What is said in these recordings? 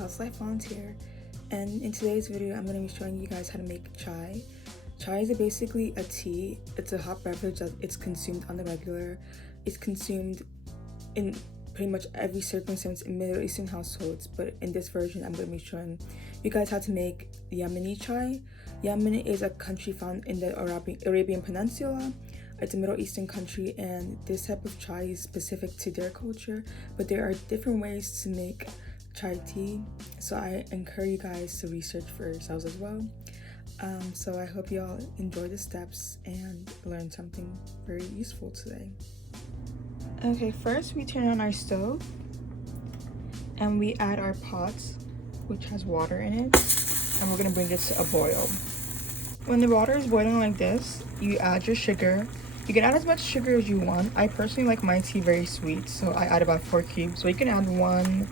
House Life Volunteer, and in today's video I'm going to be showing you guys how to make chai. Chai is basically a tea. It's a hot beverage that it's consumed on the regular. It's consumed in pretty much every circumstance in Middle Eastern households, but in this version I'm going to be showing you guys how to make Yemeni chai. Yemen is a country found in the Arabian Peninsula. It's a Middle Eastern country, and this type of chai is specific to their culture, but there are different ways to make chai tea, so I encourage you guys to research for yourselves as well. So I hope y'all enjoy the steps and learn something very useful today. Okay, first we turn on our stove and we add our pot, which has water in it, and we're gonna bring it to a boil. When the water is boiling like this, you add your sugar. You can add as much sugar as you want. I personally like my tea very sweet, so I add about 4 cubes. So you can add 1,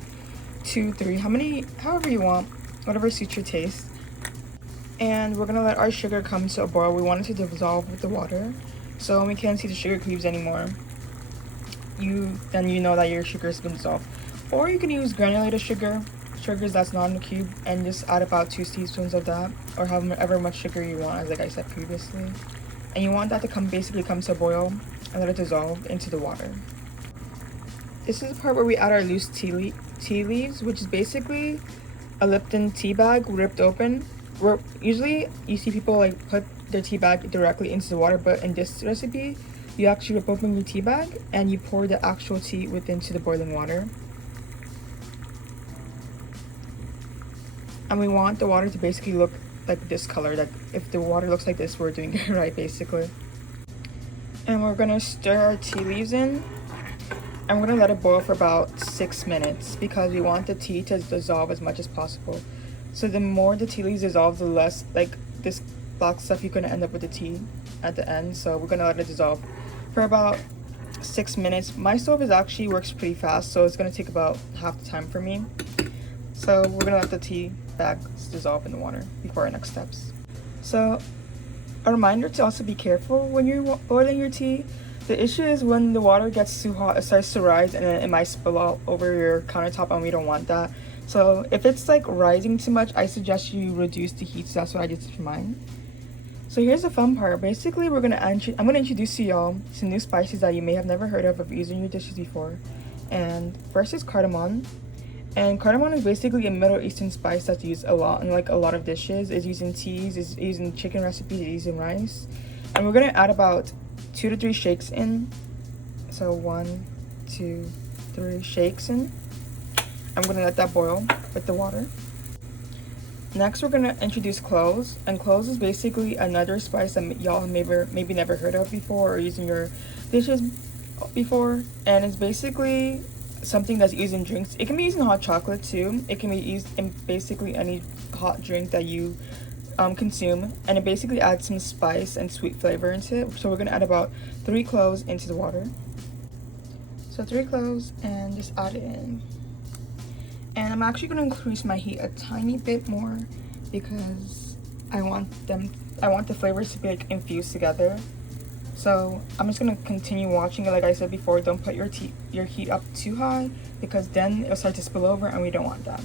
2, 3, however you want, whatever suits your taste. And we're gonna let our sugar come to a boil. We want it to dissolve with the water, so when we can't see the sugar cubes anymore, then you know that your sugar has been dissolved. Or you can use granulated sugars that's not in a cube, and just add about 2 teaspoons of that, or however much sugar you want, as like I said previously. And you want that to basically come to a boil and let it dissolve into the water. This is the part where we add our loose tea leaves, which is basically a Lipton tea bag ripped open. Usually you see people like put their tea bag directly into the water, but in this recipe you actually rip open your tea bag and you pour the actual tea into the boiling water. And we want the water to basically look like this color. Like if the water looks like this, we're doing it right basically. And we're gonna stir our tea leaves in, and we're gonna let it boil for about 6 minutes because we want the tea to dissolve as much as possible. So the more the tea leaves dissolve, the less like this black stuff you're gonna end up with the tea at the end. So we're gonna let it dissolve for about 6 minutes. My stove actually works pretty fast, so it's gonna take about half the time for me. So we're gonna let the tea bags dissolve in the water before our next steps. So a reminder to also be careful when you're boiling your tea. The issue is when the water gets too hot, it starts to rise and then it might spill out over your countertop, and we don't want that. So if it's like rising too much, I suggest you reduce the heat. So that's what I did for mine. So here's the fun part. Basically, I'm gonna introduce to y'all some new spices that you may have never heard of used in your dishes before. And first is cardamom. And cardamom is basically a Middle Eastern spice that's used a lot in like a lot of dishes. It's used in teas, it's used in chicken recipes, it's used in rice. And we're gonna add about 2 to 3 shakes in. So 1, 2, 3 shakes in. I'm gonna let that boil with the water. Next, we're gonna introduce cloves, and cloves is basically another spice that y'all maybe never heard of before or used in your dishes before, and it's basically something that's used in drinks. It can be used in hot chocolate too. It can be used in basically any hot drink that you consume, and it basically adds some spice and sweet flavor into it. So we're gonna add about 3 cloves into the water. So 3 cloves, and just add it in. And I'm actually going to increase my heat a tiny bit more because I want the flavors to be like infused together. So I'm just going to continue watching it. Like I said before, don't put your heat up too high because then it'll start to spill over, and we don't want that.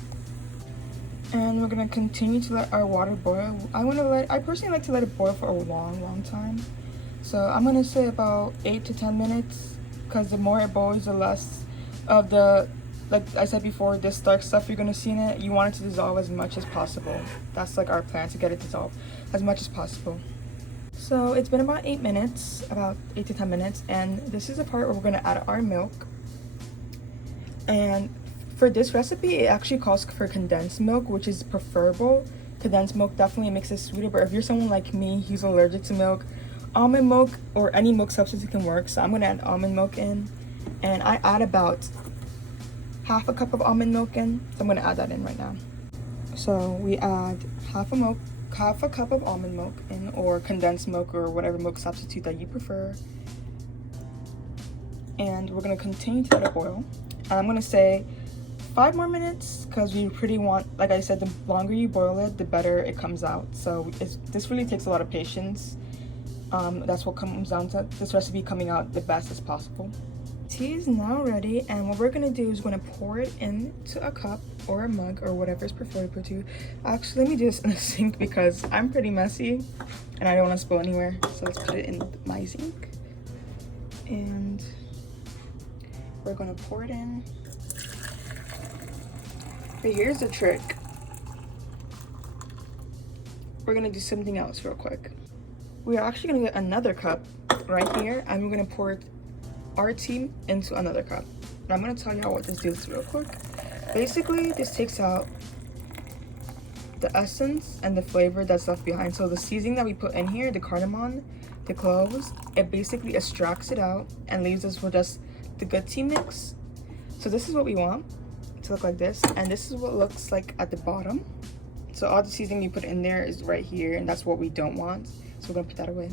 And we're going to continue to let our water boil. I personally like to let it boil for a long time. So I'm going to say about 8 to 10 minutes because the more it boils, the less of the, like I said before, this dark stuff you're gonna see in it, you want it to dissolve as much as possible. That's like our plan, to get it dissolved as much as possible. So it's been about 8 minutes, about 8 to 10 minutes, and this is the part where we're gonna add our milk. And for this recipe, it actually calls for condensed milk, which is preferable. Condensed milk definitely makes it sweeter, but if you're someone like me who's allergic to milk, almond milk or any milk substitute can work. So I'm gonna add almond milk in, and I add about half a cup of almond milk in, so I'm going to add that in right now. So we add half a cup of almond milk in, or condensed milk, or whatever milk substitute that you prefer. And we're going to continue to let it boil. And I'm going to say 5 more minutes because we pretty want, like I said, the longer you boil it, the better it comes out. So this really takes a lot of patience. That's what comes down to this recipe coming out the best as possible. tea is now ready, and what we're gonna do is gonna pour it into a cup or a mug or whatever is preferred to. Actually, let me do this in the sink because I'm pretty messy and I don't want to spill anywhere. So let's put it in my sink, and we're gonna pour it in. But here's the trick. We're gonna do something else real quick. We're actually gonna get another cup right here, and we're gonna pour our tea into another cup. And I'm gonna tell y'all what this does real quick. Basically, this takes out the essence and the flavor that's left behind. So the seasoning that we put in here, the cardamom, the cloves, it basically extracts it out and leaves us with just the good tea mix. So this is what we want to look like this, and this is what it looks like at the bottom. So all the seasoning you put in there is right here, and that's what we don't want. So we're gonna put that away.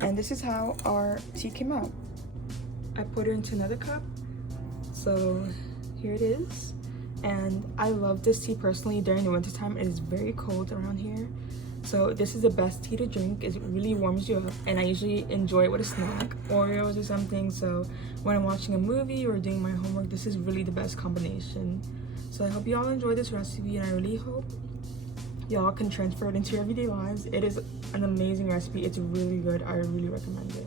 And this is how our tea came out. I put it into another cup. So here it is. And I love this tea personally during the winter time. It is very cold around here. So this is the best tea to drink. It really warms you up, and I usually enjoy it with a snack, Oreos or something. So when I'm watching a movie or doing my homework, this is really the best combination. So I hope you all enjoy this recipe, and I really hope y'all can transfer it into your everyday lives. It is an amazing recipe. It's really good. I really recommend it.